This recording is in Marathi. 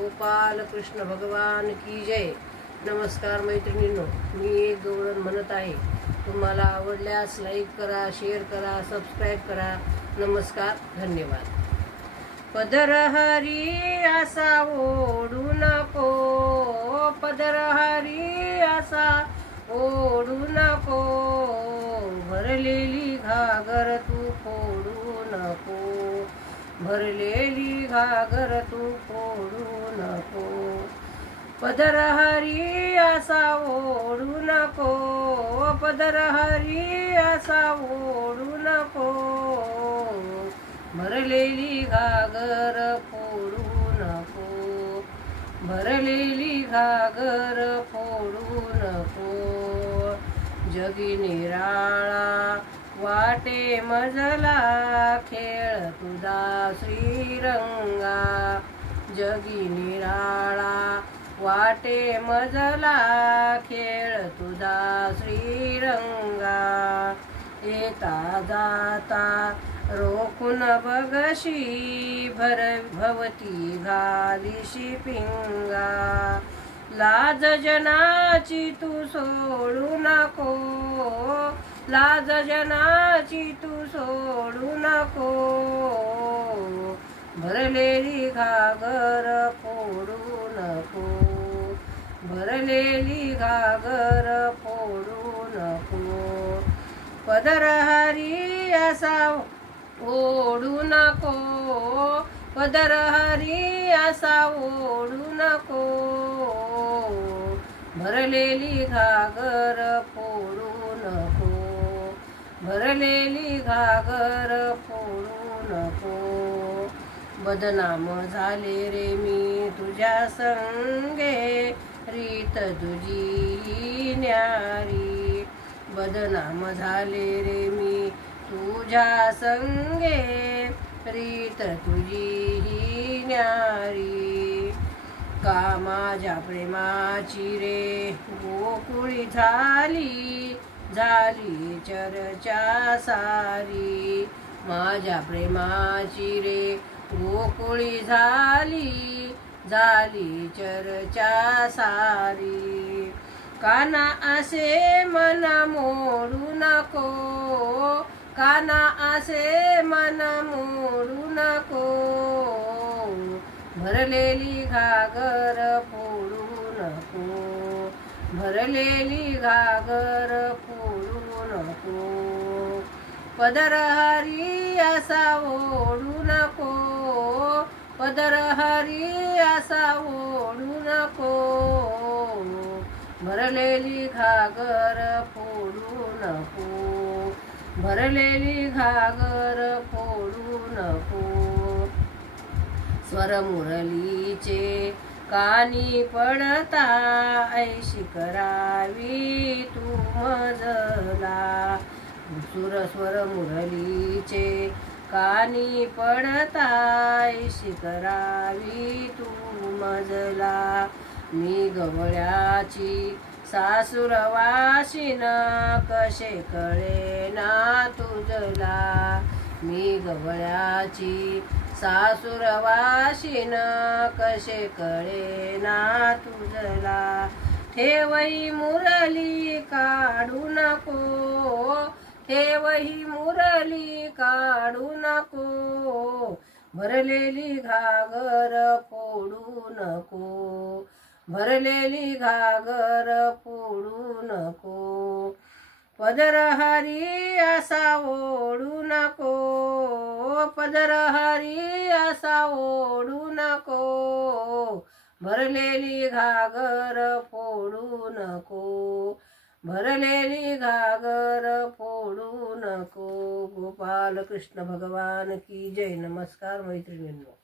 गोपाल कृष्ण भगवान की जय। नमस्कार मैत्रिणींनो, मी एक गवळण म्हणत आहे। तुम्हाला आवडल्यास लाईक करा, शेअर करा, सबस्क्राईब करा। नमस्कार, धन्यवाद। पदर हरी असा ओढू नको, पदर हरी असा ओढू नको, भरलेली घागर तू फोडू नको, भरलेली घागर तू फोडू नको। पदर हरी असा ओढू नको, पदर हरी असा ओढू नको, भरलेली घागर फोडू नको, भरलेली घागर फोडू नको। जगी निराळा वाटे मजला, खेळ तुझा श्रीरंगा, जगी निराळा वाटे मजला, खेळ तुझा श्रीरंगा। येता जाता रोखून बघशी, भवती घालीशी पिंगा, लाज जनाची तू सोडू नको, लाज जनाची तू सोडू नको, भरलेली घागर फोडू नको, भरलेली घागर फोडू नको। पदर हरी असा ओढू नको, पदर हरी असा ओढू नको, भरलेली घागर फोडू नको, भरलेली घागर फोडू नको। बदनाम झाले रे मी तुझ्या संगे, रीत तुझी न्यारी, बदनाम झाले रे मी तुझ्या संगे, रीत तुझी न्यारी। का माझ्या प्रेमाची रे गोकुळी झाली, झाली चर्चा सारी, माझ्या प्रेमाची रे गोकुळी झाली, झाली चर्चा सारी। काना असे मन मोडू नको, काना असे मन मोडू नको, भरलेली घागर फोडू नको, भरलेली घागर फोडू नको। पदर हरी असा ओढू नको, पदर हरी असा ओढू नको, भरलेली घागर फोडू नको, भरलेली घागर फोडू नको। स्वर मुरलीचे कानी पडता, ऐशी करावी तू मजला, स्वर मुरलीचे कानी पडता, ऐशी करावी तू मजला। मी गवळ्याची सासूर वाशिन, कसे कळेना तुझला, मी गवळ्याची सासूर वाशिन, कसे कळेना तुझला। ठेवही मुरली काढू नको, ठेवही मुरली काढू नको, भरलेली घागर फोडू नको, भरलेली घागर फोडू नको। पदर हरी असा ओढू नको, पदर हरी असा ओढू नको, भरलेली घागर फोडू नको, भरलेली घागर फोडू नको। गोपाल कृष्ण भगवान की जय। नमस्कार मैत्रिणींनो।